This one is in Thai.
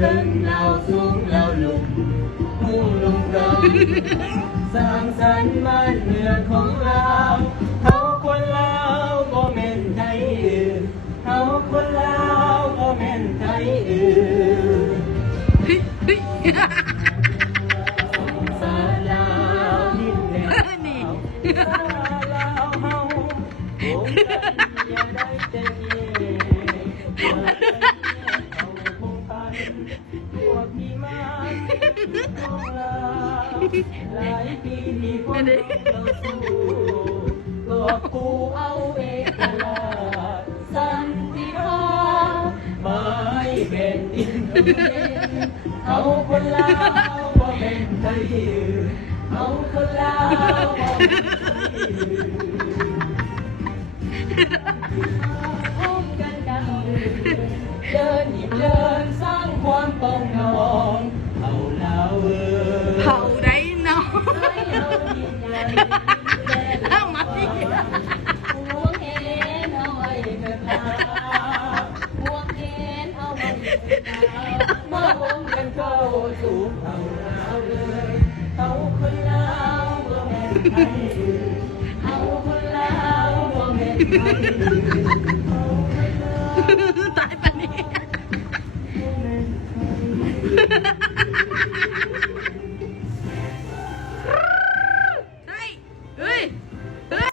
ตึงเราสูงเราลุกมุ่งลงเราสร้างสรรค์บ้านเมืองของเราเขาคนลาวบ่แม่นไทยอื่นเขาคนลาวบ่แม่นไทยอื่นสาลาวดินแดนสาลาวเฮาโอ้ยอย่าได้แต่เย่เขาคงพันพวกที่มาของเราหลายปีที่พวกเราสู้ก็กูเอาเอกราชสันติภาพไม่เป็นดินเขาคนลาวบ่เป็นไทยเขาคนลาวบ่เป็นไทยพบกันกันเดินหยิบเดินสร้างความปองดองเอาลาวเผาได้เนาะเอามาดิห่วงเห็นเอาไว้เป็นตาห่วงเห็นเอาไว้เป็นตามาพบกันเข้าสู่เอาลาวเลยเอาคนลาวบ่แม่นไทยเอาคนลาวบ่แม่นไทย